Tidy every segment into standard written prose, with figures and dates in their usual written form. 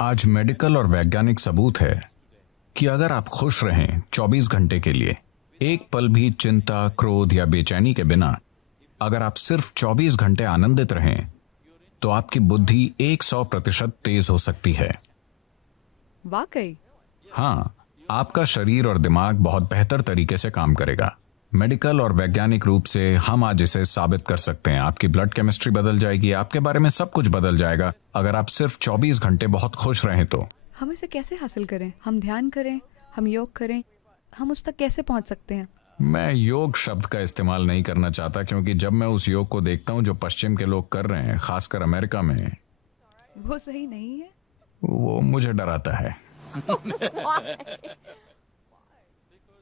आज मेडिकल और वैज्ञानिक सबूत है कि अगर आप खुश रहें 24 घंटे के लिए, एक पल भी चिंता, क्रोध या बेचैनी के बिना, अगर आप सिर्फ 24 घंटे आनंदित रहें, तो आपकी बुद्धि 100% तेज हो सकती है। वाकई? हाँ, आपका शरीर और दिमाग बहुत बेहतर तरीके से काम करेगा। मेडिकल और वैज्ञानिक रूप से हम आज इसे साबित कर सकते हैं। आपकी ब्लड केमिस्ट्री बदल जाएगी, आपके बारे में सब कुछ बदल जाएगा अगर आप सिर्फ 24 घंटे बहुत खुश रहें तो। हम इसे कैसे हासिल करें? हम ध्यान करें, हम योग करें, हम उस तक कैसे पहुंच सकते हैं? मैं योग शब्द का इस्तेमाल नहीं करना चाहता, क्योंकि जब मैं उस योग को देखता हूं जो पश्चिम के लोग कर रहे हैं, खासकर अमेरिका में, वो सही नहीं है। वो मुझे डराता है।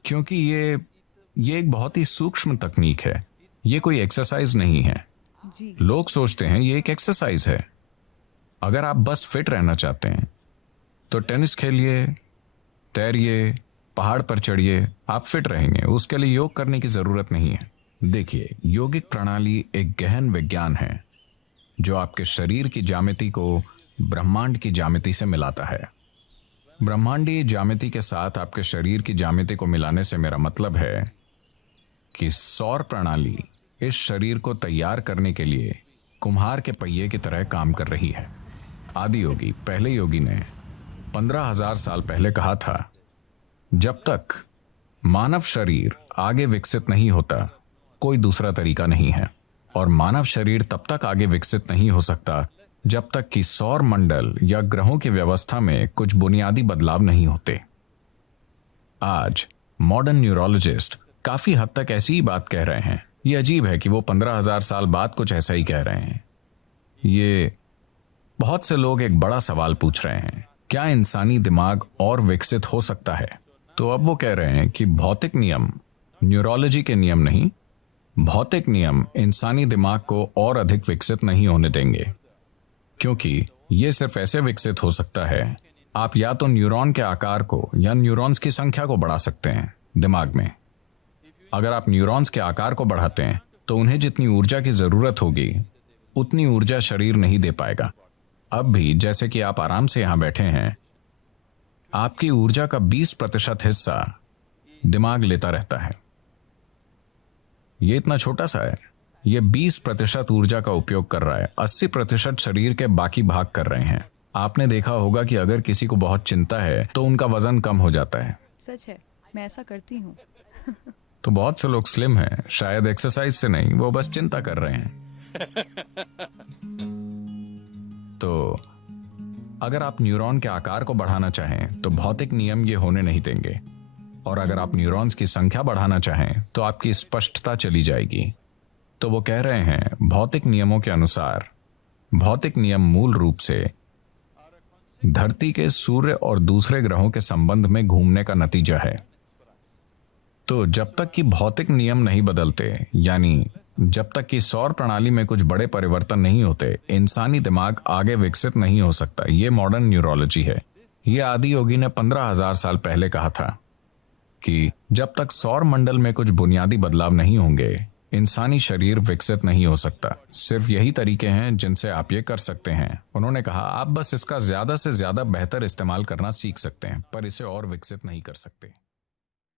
क्योंकि ये एक बहुत ही सूक्ष्म तकनीक है। ये कोई एक्सरसाइज नहीं है। जी। लोग सोचते हैं ये एक एक्सरसाइज है। अगर आप बस फिट रहना चाहते हैं तो टेनिस खेलिए, तैरिए, पहाड़ पर चढ़िए, आप फिट रहेंगे। उसके लिए योग करने की जरूरत नहीं है। देखिए, योगिक प्रणाली एक गहन विज्ञान है जो आपके शरीर की ज्यामिति को ब्रह्मांड की ज्यामिति से मिलाता है। ब्रह्मांडीय ज्यामिति के साथ आपके शरीर की ज्यामिति को मिलाने से मेरा मतलब है कि सौर प्रणाली इस शरीर को तैयार करने के लिए कुम्हार के पहिए की तरह काम कर रही है। आदि योगी, पहले योगी ने 15,000 साल पहले कहा था, जब तक मानव शरीर आगे विकसित नहीं होता, कोई दूसरा तरीका नहीं है। और मानव शरीर तब तक आगे विकसित नहीं हो सकता जब तक कि सौर मंडल या ग्रहों की व्यवस्था में कुछ बुनियादी बदलाव नहीं होते। आज मॉडर्न न्यूरोलॉजिस्ट काफी हद तक ऐसी ही बात कह रहे हैं। ये अजीब है कि वो 15,000 साल बाद कुछ ऐसा ही कह रहे हैं। ये बहुत से लोग एक बड़ा सवाल पूछ रहे हैं, क्या इंसानी दिमाग और विकसित हो सकता है? तो अब वो कह रहे हैं कि भौतिक नियम, न्यूरोलॉजी के नियम नहीं, भौतिक नियम इंसानी दिमाग को और अधिक विकसित नहीं होने देंगे, क्योंकि ये सिर्फ ऐसे विकसित हो सकता है, आप या तो न्यूरॉन के आकार को या न्यूरॉन्स की संख्या को बढ़ा सकते हैं दिमाग में। अगर आप न्यूरॉन्स के आकार को बढ़ाते हैं तो उन्हें जितनी ऊर्जा की जरूरत होगी उतनी ऊर्जा शरीर नहीं दे पाएगा। अब भी जैसे कि आप आराम से यहां बैठे हैं, आपकी ऊर्जा का 20% हिस्सा दिमाग लेता रहता है। ये इतना छोटा सा है, ये 20% ऊर्जा का उपयोग कर रहा है, 80% शरीर के बाकी भाग कर रहे हैं। आपने देखा होगा कि अगर किसी को बहुत चिंता है तो उनका वजन कम हो जाता है। सच है, मैं ऐसा करती हूँ। तो बहुत से लोग स्लिम हैं, शायद एक्सरसाइज से नहीं, वो बस चिंता कर रहे हैं। तो अगर आप न्यूरॉन के आकार को बढ़ाना चाहें तो भौतिक नियम ये होने नहीं देंगे, और अगर आप न्यूरॉन्स की संख्या बढ़ाना चाहें तो आपकी स्पष्टता चली जाएगी। तो वो कह रहे हैं, भौतिक नियमों के अनुसार भौतिक नियम मूल रूप से धरती के सूर्य और दूसरे ग्रहों के संबंध में घूमने का नतीजा है। तो जब तक कि भौतिक नियम नहीं बदलते, यानी जब तक कि सौर प्रणाली में कुछ बड़े परिवर्तन नहीं होते, इंसानी दिमाग आगे विकसित नहीं हो सकता। ये मॉडर्न न्यूरोलॉजी है। ये आदि योगी ने 15,000 साल पहले कहा था कि जब तक सौर मंडल में कुछ बुनियादी बदलाव नहीं होंगे, इंसानी शरीर विकसित नहीं हो सकता। सिर्फ यही तरीके हैं जिनसे आप ये कर सकते हैं। उन्होंने कहा, आप बस इसका ज्यादा से ज्यादा बेहतर इस्तेमाल करना सीख सकते हैं, पर इसे और विकसित नहीं कर सकते।